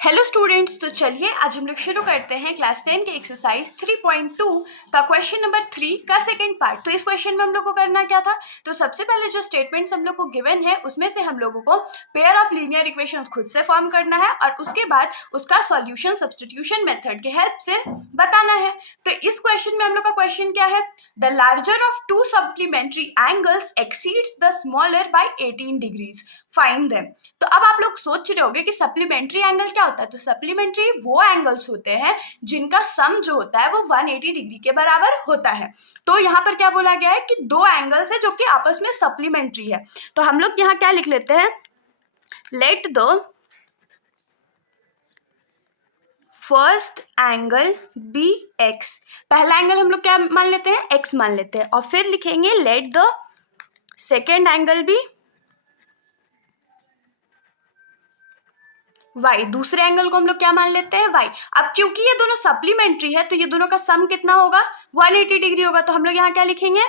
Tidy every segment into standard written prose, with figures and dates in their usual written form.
Hello students, तो चलिए आज हम लोग शुरू करते हैं क्लास 10 के एक्सरसाइज 3.2 का क्वेश्चन नंबर 3 का सेकंड पार्ट। तो इस क्वेश्चन में हम लोग को करना क्या था, तो सबसे पहले जो स्टेटमेंट्स हम लोग को गिवन है उसमें से हम लोगों को पेयर ऑफ लीनियर इक्वेशंस खुद से फॉर्म करना है और उसके बाद उसका सॉल्यूशन सब्स्टिट्यूशन मेथड के हेल्प से बताना है। तो इस क्वेश्चन में हम लोग का क्वेश्चन क्या है, the larger of to supplementary angles exceeds the smaller by 18 degrees, find them. तो अब आप लोग सोच रहे होंगे कि सप्लीमेंट्री एंगल क्या होता है। तो सप्लीमेंट्री वो एंगल्स होते हैं जिनका सम जो होता है वो 180 डिग्री के बराबर होता है। तो यहाँ पर क्या बोला गया है कि दो एंगल्स है जो कि आपस में सप्लीमेंट्री है। तो हम लोग यहाँ क्या लिख लेते हैं, let the first angle be x. पहला एंगल हम लोग क्या मान लेते हैं, एक्स मान लेते हैं, और फिर लिखेंगे let the second angle be y। दूसरे एंगल को हम लोग क्या मान लेते हैं, y। अब क्योंकि ये दोनों सप्लीमेंट्री है तो ये दोनों का सम कितना होगा, 180 डिग्री होगा। तो हम लोग यहाँ क्या लिखेंगे,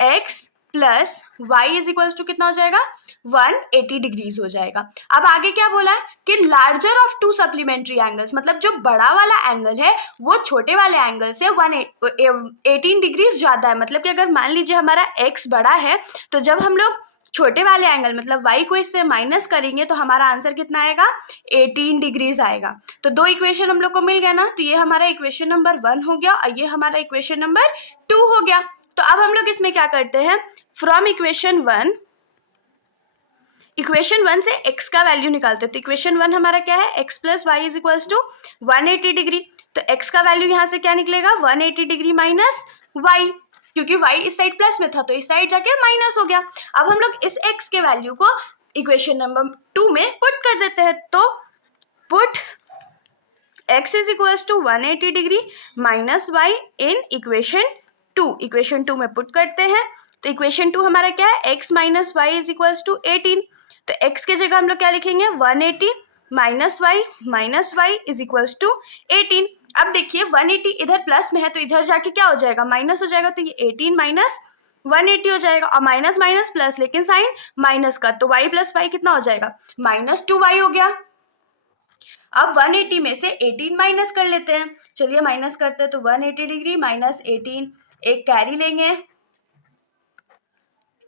x plus y is equals to कितना हो जाएगा, 180 डिग्रीज हो जाएगा। अब आगे क्या बोला है कि larger of to supplementary angles, मतलब जो बड़ा वाला एंगल है वो छोटे वाले एंगल से 118 डिग्रीज ज्यादा है। मतलब कि अगर मान लीजिए हमारा x बड़ा है तो जब हम लोग छोटे वाले एंगल मतलब y को इससे माइनस करेंगे तो हमारा आंसर कितना आएगा, 18 डिग्रीज आएगा। तो दो इक्वेशन हम लोग को मिल गया ना, तो ये हमारा इक्वेशन नंबर 1 हो गया और ये हमारा इक्वेशन नंबर 2 हो गया। तो अब हम लोग इसमें क्या करते हैं, फ्रॉम इक्वेशन 1 से x का वैल्यू निकालते हैं। तो इक्वेशन 1 हमारा क्या है, x plus y is equals to 180 degree. तो x का वैल्यू यहाँ से क्या निकलेगा, 180 डिग्री माइनस y, क्योंकि y इस साइड प्लस में था तो इस साइड जाके माइनस हो गया। अब हम लोग इस x के वैल्यू को इक्वेशन नंबर 2 में पुट कर देते हैं। तो put x is equals to 180 degree minus y in equation 2। Equation 2 में पुट करते हैं तो इक्वेशन 2 हमारा क्या है, x minus y is equals to 18। तो x के जगह हम लोग क्या लिखेंगे, 180 minus y is equals to 18। अब देखिए 180 इधर प्लस में है तो इधर जाके क्या हो जाएगा, माइनस हो जाएगा। तो ये 18 माइनस 180 हो जाएगा, और माइनस माइनस प्लस लेकिन साइन माइनस का, तो y प्लस वाई कितना हो जाएगा, माइनस 2y हो गया। अब 180 में से 18 माइनस कर लेते हैं, चलिए माइनस करते हैं। तो 180 डिग्री माइनस 18, एक कैरी लेंगे,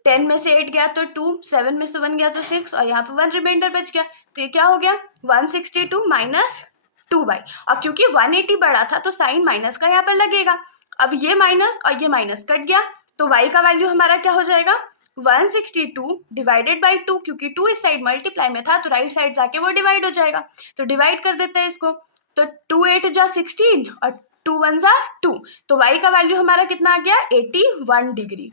10 में से 8 गया तो 2, 7 में से 1 गया तो 6, और यहाँ पे 1 रिमाइंडर बच गया। तो ये क्या हो गया, 162 माइनस 2y। और क्योंकि 180 बड़ा था तो साइन माइनस का यहाँ पर लगेगा। अब ये माइनस और ये माइनस कट गया तो y का वैल्यू हमारा क्या हो जाएगा, 162 डिवाइडेड बाई 2, क्योंकि 2 इस साइड मल्टीप्लाई में था तो राइट साइड जाके वो डिवाइड हो जाएगा। तो डिवाइड कर देते हैं इसको, तो 2 8 जा 16 और 2 1 जा 2, तो y का वैल्यू हमारा कितना आ गया, 81 डिग्री।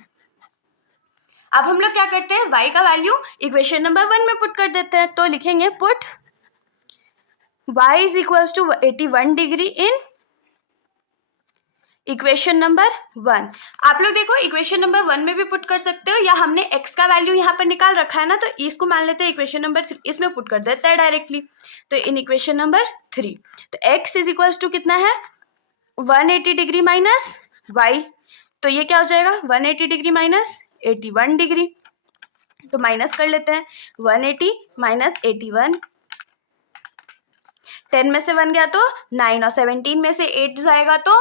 अब हम लोग क्या करते हैं, y का वैल्यू इक्वेशन नंबर 1 में पुट कर देते हैं। तो लिखेंगे put y is equals to 81 degree in equation number 1। आप लोग देखो इक्वेशन नंबर 1 में भी पुट कर सकते हो, या हमने x का वैल्यू यहाँ पर निकाल रखा है ना, तो इसको मान लेते हैं इक्वेशन नंबर 3, इसमें पुट कर देता है डायरेक्टली। तो इन इक्वेशन नंबर 3 तो x इज इक्वल्स टू कितना है, 180 डिग्री माइनस y। तो ये क्या हो जाएगा, 180 डिग्री माइनस 81 डिग्री। तो माइनस कर लेते हैं, 180 माइनस 81, 10 में से 1 गया तो 9, और 17 में से 8 जाएगा तो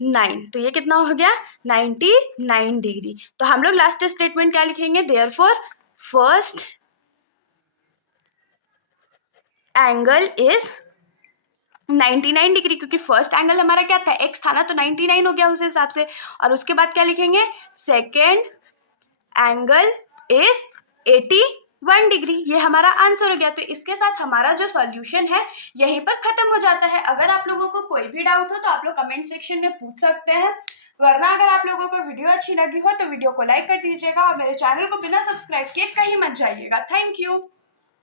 9, तो ये कितना हो गया, 99 डिग्री। तो हम लोग लास्ट स्टेटमेंट क्या लिखेंगे, therefore first angle is 99 degree, क्योंकि फर्स्ट एंगल हमारा क्या था, x था ना, तो 99 हो गया उस हिसाब से। और उसके बाद क्या लिखेंगे, सेकेंड एंगल इज 81 डिग्री। ये हमारा आंसर हो गया। तो इसके साथ हमारा जो सॉल्यूशन है यहीं पर खत्म हो जाता है। अगर आप लोगों को कोई भी डाउट हो तो आप लोग कमेंट सेक्शन में पूछ सकते हैं, वरना अगर आप लोगों को वीडियो अच्छी लगी हो तो वीडियो को लाइक कर दीजिएगा और मेरे चैनल को बिना सब्सक्राइब किए कहीं मत जाइएगा। Thank you.